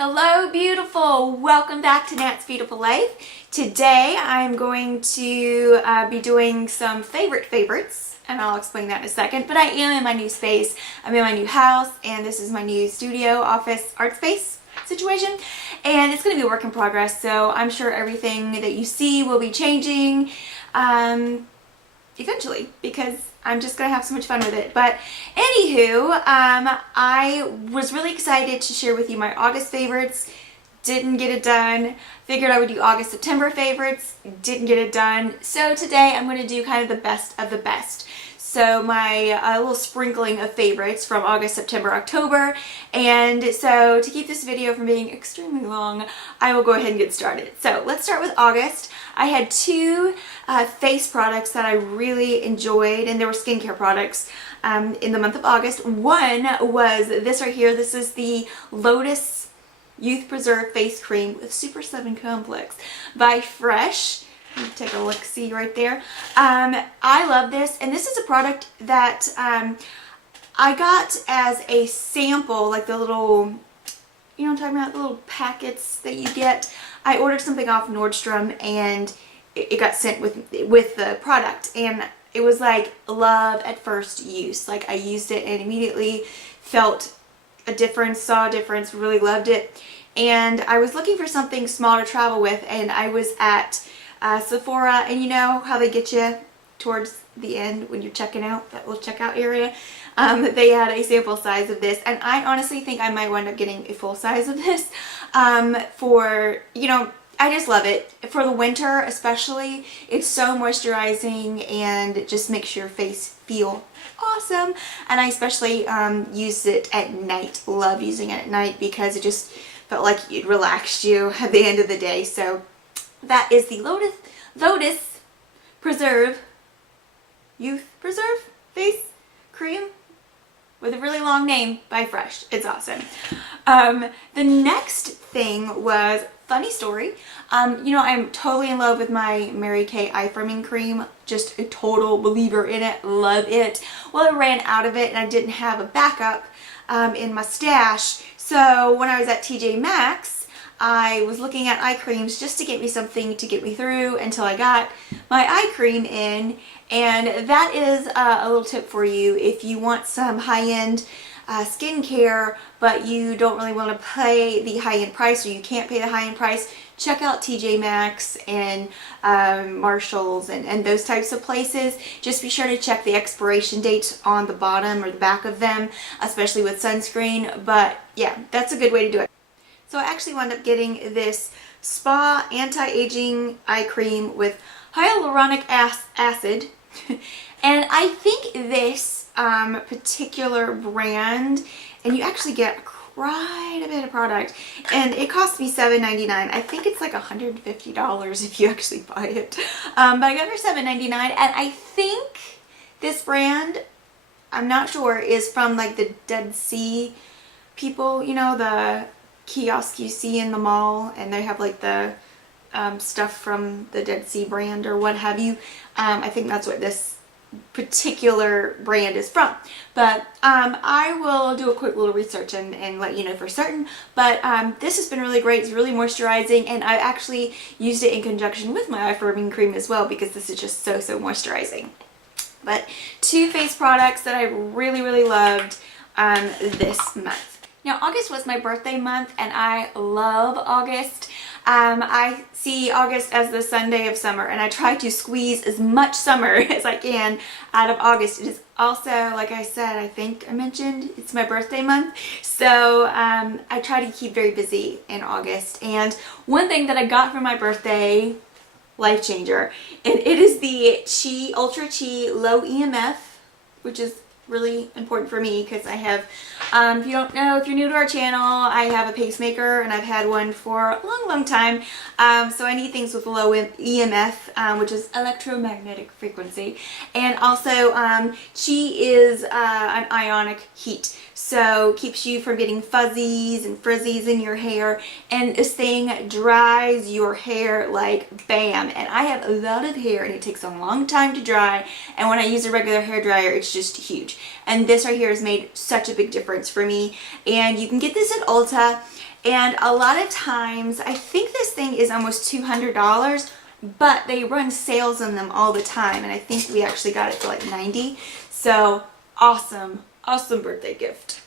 Hello beautiful, welcome back to Nat's Beautiful Life. Today I'm going to be doing some favorites and I'll explain that in a second, but I am in my new space. I'm in my new house and this is my new studio, office, art space situation, and it's going to be a work in progress, so I'm sure everything that you see will be changing eventually because I'm just gonna have so much fun with it. But anywho, I was really excited to share with you my August favorites. Didn't get it done. Figured I would do August, September favorites. Didn't get it done. So today I'm going to do kind of the best of the best. So my little sprinkling of favorites from August, September, October. And so to keep this video from being extremely long, I will go ahead and get started. So let's start with August. I had two face products that I really enjoyed, and they were skincare products in the month of August. One was this right here. This is the Lotus Youth Preserve Face Cream with Super 7 Complex by Fresh. Take a look, see right there. I love this, and this is a product that I got as a sample, like the little, you know what I'm talking about, the little packets that you get. I ordered something off Nordstrom and it got sent with the product, and it was like love at first use. Like I used it and immediately felt a difference, saw a difference, really loved it. And I was looking for something small to travel with, and I was at Sephora, and you know how they get you towards the end when you're checking out, that little checkout area. They had a sample size of this, and I honestly think I might wind up getting a full size of this for, you know, I just love it. For the winter especially, it's so moisturizing and just makes your face feel awesome. And I especially use it at night. Love using it at night because it just felt like it relaxed you at the end of the day. So that is the Lotus Preserve Youth Preserve Face Cream with a really long name by Fresh. It's awesome. The next thing was, funny story, you know, I'm totally in love with my Mary Kay eye firming cream. Just a total believer in it. Love it. Well, I ran out of it and I didn't have a backup in my stash. So when I was at TJ Maxx, I was looking at eye creams just to get me something to get me through until I got my eye cream in. And that is a little tip for you if you want some high-end skincare, but you don't really want to pay the high-end price, or you can't pay the high-end price. Check out TJ Maxx and Marshalls and those types of places. Just be sure to check the expiration dates on the bottom or the back of them, especially with sunscreen. But yeah, that's a good way to do it. So I actually wound up getting this Spa Anti-Aging Eye Cream with hyaluronic acid. And I think this particular brand, and you actually get quite a bit of product, and it cost me $7.99. I think it's like $150 if you actually buy it. But I got it for $7.99, and I think this brand, I'm not sure, is from like the Dead Sea people, you know, the kiosk you see in the mall, and they have like the stuff from the Dead Sea brand or what have you. I think that's what this particular brand is from, but I will do a quick little research and let you know for certain. But this has been really great. It's really moisturizing, and I actually used it in conjunction with my eye firming cream as well because this is just so moisturizing. But two face products that I really loved this month. Now, August was my birthday month, and I love August. I see August as the Sunday of summer, and I try to squeeze as much summer as I can out of August. It is also, like I said, I think I mentioned, it's my birthday month. So I try to keep very busy in August. And one thing that I got for my birthday, life changer, and it is the Chi Ultra Chi Low EMF, which is really important for me because I have, if you don't know, if you're new to our channel, I have a pacemaker and I've had one for a long time. So I need things with low EMF, which is electromagnetic frequency. And also Chi is an ionic heat, so keeps you from getting fuzzies and frizzies in your hair, and this thing dries your hair like bam. And I have a lot of hair and it takes a long time to dry, and when I use a regular hair dryer it's just huge. And this right here has made such a big difference for me. And you can get this at Ulta, And a lot of times, I think this thing is almost $200, but they run sales on them all the time. And I think we actually got it for like $90. So awesome, awesome birthday gift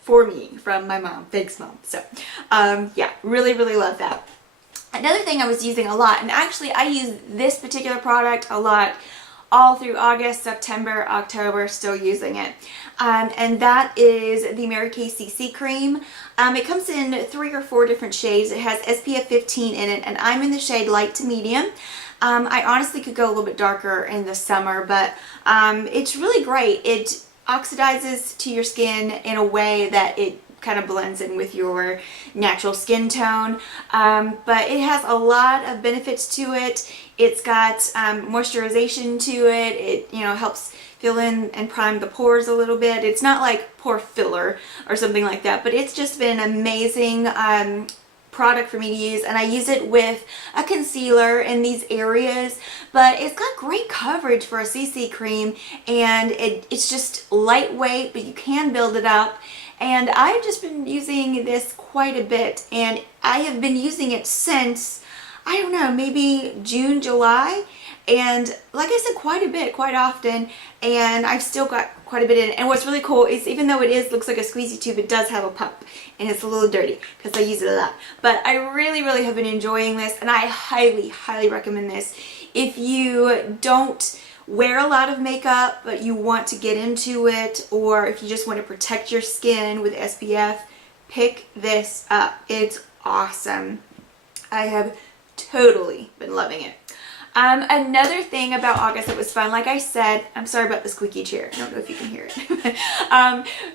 for me from my mom. Thanks, Mom. So yeah, really, really love that. Another thing I was using a lot, and actually I use this particular product a lot all through August, September, October, still using it. And that is the Mary Kay CC cream. It comes in 3 or 4 different shades. It has SPF 15 in it, and I'm in the shade light to medium. I honestly could go a little bit darker in the summer, but it's really great. It oxidizes to your skin in a way that it kind of blends in with your natural skin tone, but it has a lot of benefits to it. It's got moisturization to it. It, you know, helps fill in and prime the pores a little bit. It's not like pore filler or something like that, but it's just been an amazing product for me to use, and I use it with a concealer in these areas, but it's got great coverage for a CC cream, and it's just lightweight, but you can build it up. And I've just been using this quite a bit, and I have been using it since, I don't know, maybe June, July, and like I said, quite a bit, quite often, and I've still got quite a bit in it. And what's really cool is, even though it looks like a squeezy tube, it does have a pump, and it's a little dirty because I use it a lot. But I really, really have been enjoying this, and I highly, highly recommend this. If you don't wear a lot of makeup, but you want to get into it, or if you just want to protect your skin with SPF, pick this up. It's awesome. I have totally been loving it. Another thing about August that was fun, like I said, I'm sorry about the squeaky chair. I don't know if you can hear it.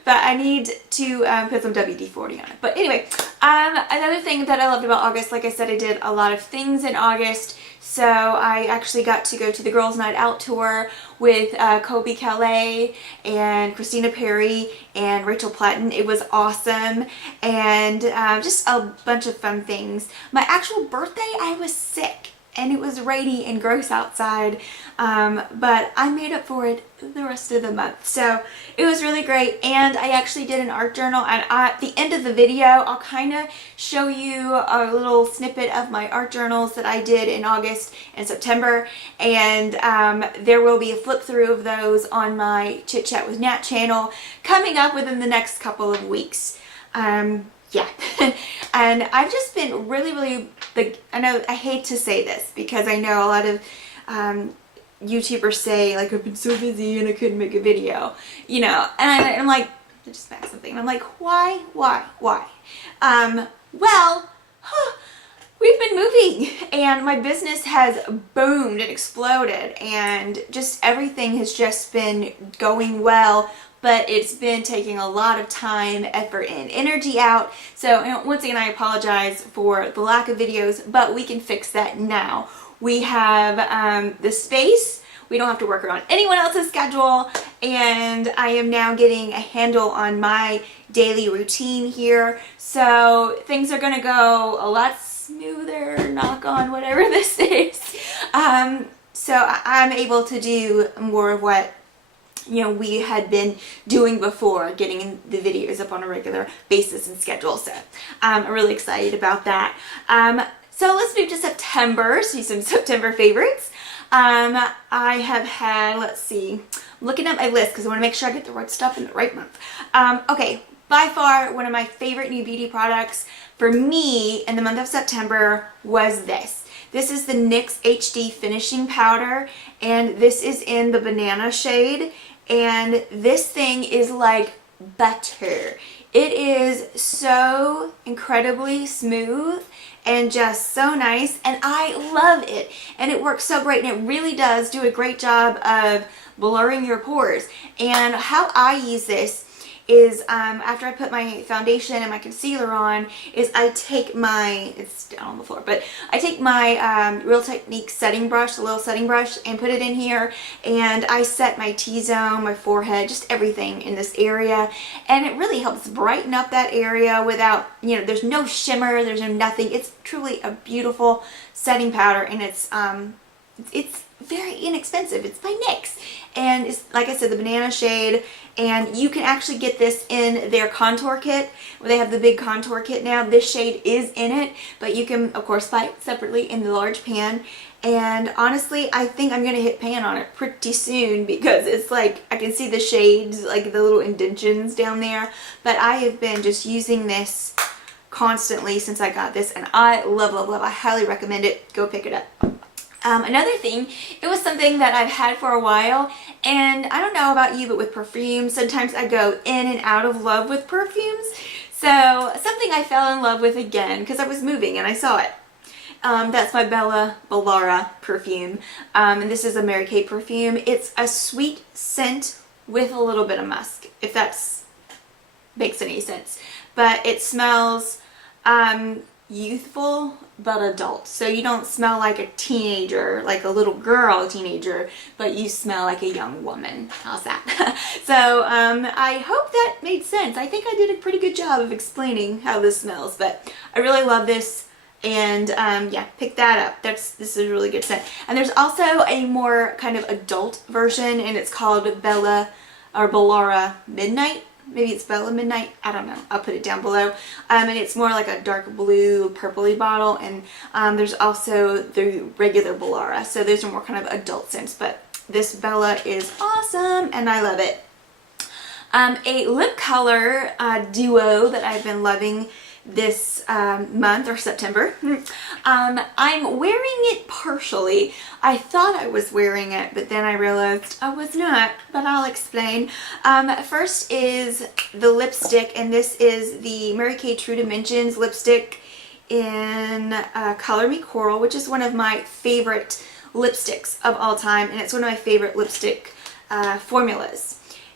But I need to put some WD-40 on it. But anyway, another thing that I loved about August, like I said, I did a lot of things in August. So I actually got to go to the Girls Night Out tour with Kobe Calais and Christina Perry and Rachel Platten. It was awesome, and just a bunch of fun things. My actual birthday, I was sick, and it was rainy and gross outside, but I made up for it the rest of the month. So it was really great, and I actually did an art journal, and at the end of the video, I'll kind of show you a little snippet of my art journals that I did in August and September, and there will be a flip through of those on my Chit Chat with Nat channel coming up within the next couple of weeks. Yeah, and I've just been really, I know I hate to say this because I know a lot of YouTubers say, like, I've been so busy and I couldn't make a video, you know, and I'm like, I just smacked something, and I'm like, why? Well, we've been moving, and my business has boomed and exploded, and just everything has just been going well. But it's been taking a lot of time, effort, and energy out. So, you know, once again, I apologize for the lack of videos, but we can fix that now. We have the space. We don't have to work around anyone else's schedule, and I am now getting a handle on my daily routine here. So things are gonna go a lot smoother, knock on whatever this is. So I'm able to do more of what, you know, we had been doing before, getting the videos up on a regular basis and schedule. So I'm really excited about that. So let's move to September, see some September favorites. I have had, let's see, I'm looking at my list because I want to make sure I get the right stuff in the right month. Okay, by far one of my favorite new beauty products for me in the month of September was this. This is the NYX HD Finishing Powder, and this is in the banana shade. And this thing is like butter. It is so incredibly smooth and just so nice, and I love it. And it works so great, and it really does do a great job of blurring your pores. And how I use this is after I put my foundation and my concealer on, is I take my, it's down on the floor, but I take my Real Technique setting brush, a little setting brush, and put it in here, and I set my T-zone, my forehead, just everything in this area, and it really helps brighten up that area without, you know, there's no shimmer, there's no nothing. It's truly a beautiful setting powder, and it's very inexpensive. It's by NYX, and it's, like I said, the banana shade, and you can actually get this in their contour kit, where they have the big contour kit now. This shade is in it, but you can, of course, buy it separately in the large pan. And honestly, I think I'm going to hit pan on it pretty soon, because it's like, I can see the shades, like the little indentions down there. But I have been just using this constantly since I got this, and I love, love, love. I highly recommend it. Go pick it up. Another thing, it was something that I've had for a while, and I don't know about you, but with perfumes, sometimes I go in and out of love with perfumes. So something I fell in love with again, because I was moving and I saw it. That's my Bella Bollara perfume, and this is a Mary Kay perfume. It's a sweet scent with a little bit of musk, if that makes any sense. But it smells youthful but adult. So you don't smell like a teenager, like a little girl teenager, but you smell like a young woman. How's that? So I hope that made sense. I think I did a pretty good job of explaining how this smells, but I really love this. And yeah, pick that up. This is a really good scent. And there's also a more kind of adult version, and it's called Bella or Bollara Midnight. Maybe it's Bella Midnight. I don't know. I'll put it down below. And it's more like a dark blue, purpley bottle. And there's also the regular Bollara. So those are more kind of adult scents. But this Bella is awesome, and I love it. A lip color duo that I've been loving this month, or September. I'm wearing it partially. I thought I was wearing it, but then I realized I was not, but I'll explain. First is the lipstick, and this is the Mary Kay True Dimensions lipstick in Color Me Coral, which is one of my favorite lipsticks of all time, and it's one of my favorite lipstick formulas.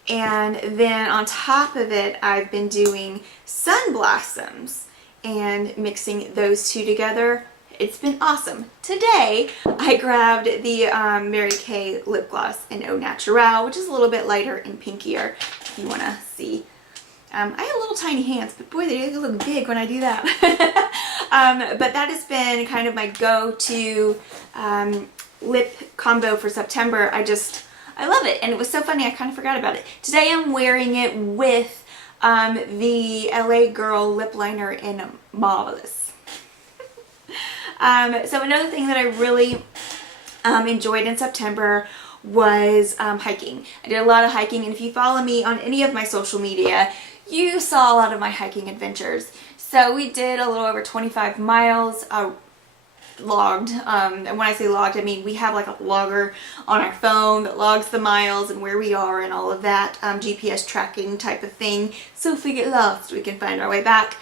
And then on top of it, I've been doing Sun Blossoms and mixing those two together. It's been awesome. Today, I grabbed the Mary Kay lip gloss in Au Naturel, which is a little bit lighter and pinkier, if you want to see. I have little tiny hands, but boy, they look big when I do that. But that has been kind of my go-to lip combo for September. I love it, and it was so funny, I kind of forgot about it. Today I'm wearing it with the LA Girl lip liner in Marvelous. So another thing that I really enjoyed in September was hiking. I did a lot of hiking, and if you follow me on any of my social media, you saw a lot of my hiking adventures. So we did a little over 25 miles logged, and when I say logged, I mean we have like a logger on our phone that logs the miles and where we are and all of that, GPS tracking type of thing, so if we get lost we can find our way back.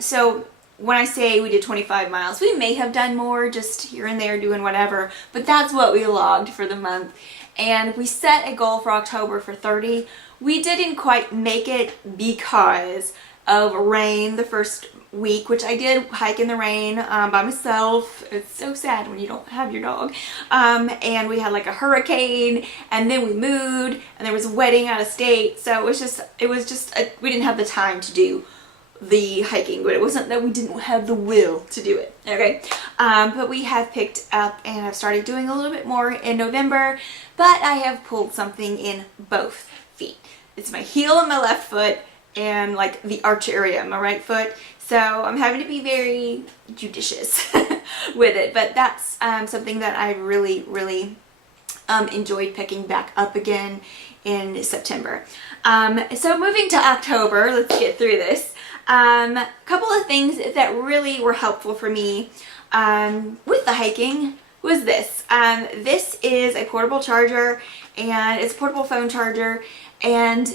So when I say we did 25 miles, we may have done more, just here and there doing whatever, but that's what we logged for the month. And we set a goal for October for 30. We didn't quite make it because of rain the first week, which I did hike in the rain by myself. It's so sad when you don't have your dog. And we had like a hurricane, and then we moved, and there was a wedding out of state, so it was just we didn't have the time to do the hiking, but it wasn't that we didn't have the will to do it, okay? But we have picked up, and I've started doing a little bit more in November, but I have pulled something in both feet. It's my heel on my left foot and like the arch area on my right foot. So I'm having to be very judicious with it, but that's something that I really, really enjoyed picking back up again in September. So moving to October, let's get through this. A couple of things that really were helpful for me with the hiking was this. This is a portable charger, and it's a portable phone charger, and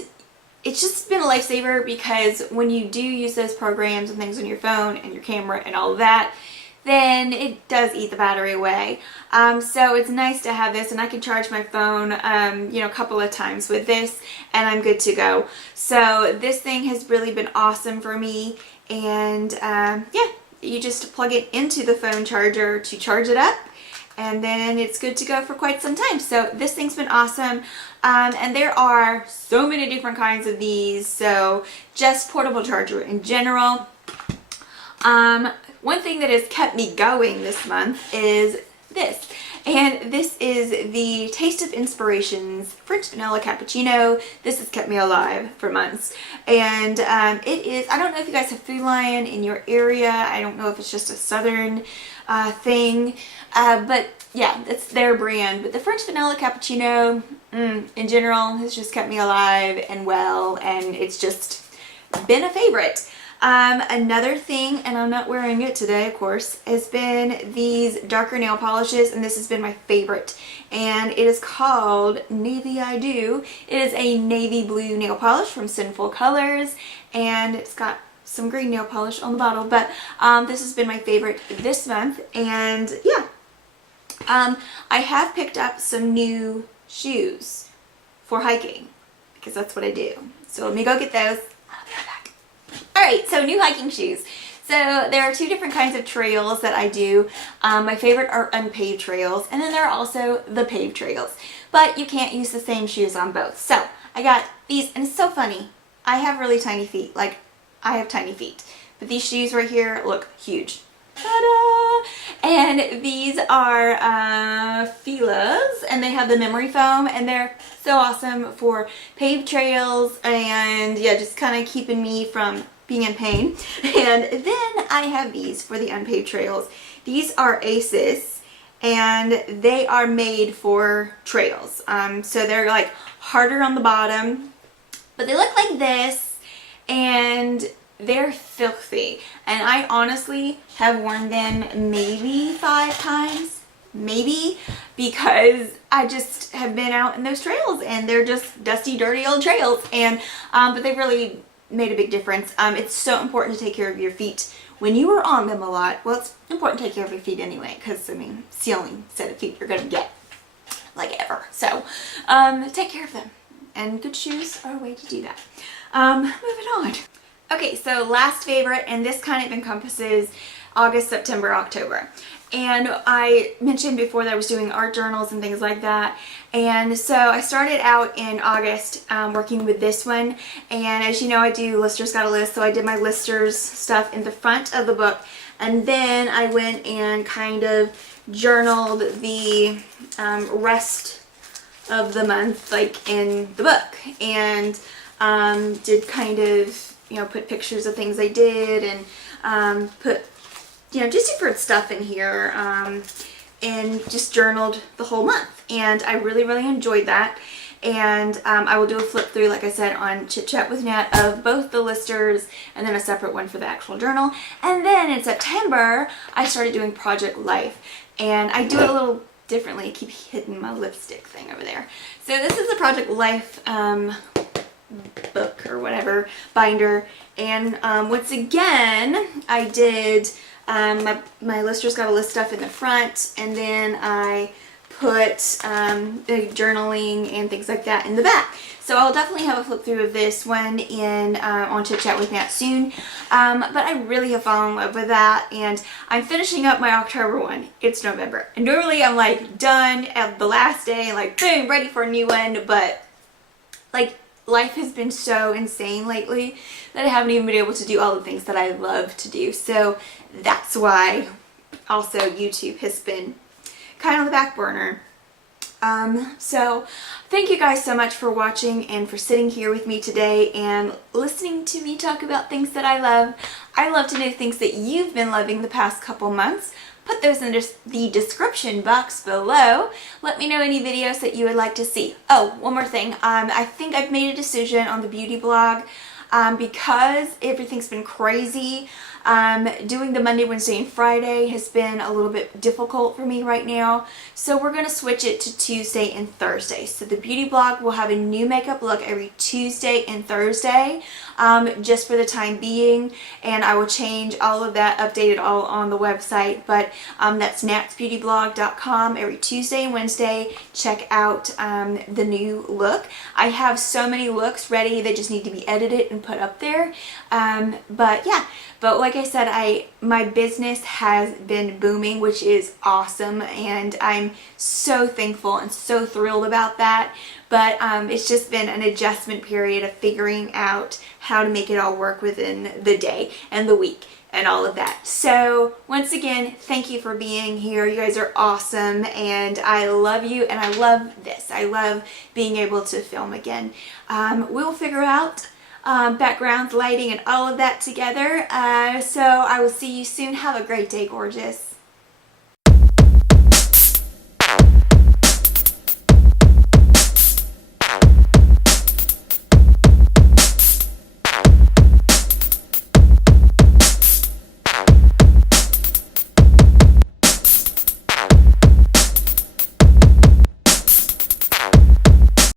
it's just been a lifesaver, because when you do use those programs and things on your phone and your camera and all of that, then it does eat the battery away. So it's nice to have this, and I can charge my phone, you know, a couple of times with this, and I'm good to go. So this thing has really been awesome for me, and yeah, you just plug it into the phone charger to charge it up, and then it's good to go for quite some time. So this thing's been awesome. And there are so many different kinds of these, so just portable charger in general. One thing that has kept me going this month is this. And this is the Taste of Inspirations French Vanilla Cappuccino. This has kept me alive for months. And it is, I don't know if you guys have Food Lion in your area. I don't know if it's just a southern thing. But yeah, it's their brand. But the French Vanilla Cappuccino, in general, has just kept me alive and well. And it's just been a favorite. Another thing, and I'm not wearing it today, of course, has been these darker nail polishes, and this has been my favorite. And it is called Navy I Do. It is a navy blue nail polish from Sinful Colors, and it's got some green nail polish on the bottle, but this has been my favorite this month. And yeah, I have picked up some new shoes for hiking, because that's what I do. So let me go get those. I'll be right back. Alright, so new hiking shoes. So there are two different kinds of trails that I do. My favorite are unpaved trails, and then there are also the paved trails. But you can't use the same shoes on both. So I got these, and it's so funny. I have really tiny feet. Like, I have tiny feet. But these shoes right here look huge. Ta-da! And these are Fila's, and they have the memory foam, and they're so awesome for paved trails, and yeah, just kind of keeping me from being in pain. And then I have these for the unpaved trails. These are Aces, and they are made for trails. So they're like harder on the bottom, but they look like this, and they're filthy. And I honestly have worn them maybe 5 times, maybe, because I just have been out in those trails, and they're just dusty, dirty old trails. And but they really made a big difference. It's so important to take care of your feet when you are on them a lot. Well, it's important to take care of your feet anyway, because I mean, it's the only set of feet you're gonna get, like, ever. So take care of them, and good shoes are a way to do that. Moving on. Okay, so last favorite, and this kind of encompasses August, September, October. And I mentioned before that I was doing art journals and things like that. And so I started out in August working with this one. And as you know, I do Lister's Got a List, so I did my Lister's stuff in the front of the book. And then I went and kind of journaled the rest of the month, like, in the book. And did kind of, you know, put pictures of things I did, and put, you know, just different stuff in here, and just journaled the whole month. And I really, really enjoyed that. And I will do a flip through, like I said, on Chit Chat with Nat of both the listers, and then a separate one for the actual journal. And then in September, I started doing Project Life, and I do it a little differently. I keep hitting my lipstick thing over there. So this is a Project Life book or whatever, binder. And once again, I did my Lister's Got a List stuff in the front, and then I put the journaling and things like that in the back. So I'll definitely have a flip through of this one in on Chit Chat with Nat soon. But I really have fallen in love with that, and I'm finishing up my October one. It's November, and normally I'm like done at the last day, like boom, ready for a new one. But like, life has been so insane lately that I haven't even been able to do all the things that I love to do. So that's why also YouTube has been kind of on the back burner. So thank you guys so much for watching and for sitting here with me today and listening to me talk about things that I love. I love to know things that you've been loving the past couple months. Put those in the description box below. Let me know any videos that you would like to see. Oh, one more thing. I think I've made a decision on the beauty blog because everything's been crazy. Doing the Monday, Wednesday, and Friday has been a little bit difficult for me right now. So we're going to switch it to Tuesday and Thursday. So the beauty blog will have a new makeup look every Tuesday and Thursday, just for the time being. And I will change all of that, update it all on the website. But that's natsbeautyblog.com every Tuesday and Wednesday. Check out the new look. I have so many looks ready. They just need to be edited and put up there. But yeah. But like I said, my business has been booming, which is awesome, and I'm so thankful and so thrilled about that. But it's just been an adjustment period of figuring out how to make it all work within the day and the week. and all of that. So once again, thank you for being here. You guys are awesome, and I love you, and I love this. I love being able to film again. We'll figure out backgrounds, lighting, and all of that together. So I will see you soon. Have a great day, gorgeous.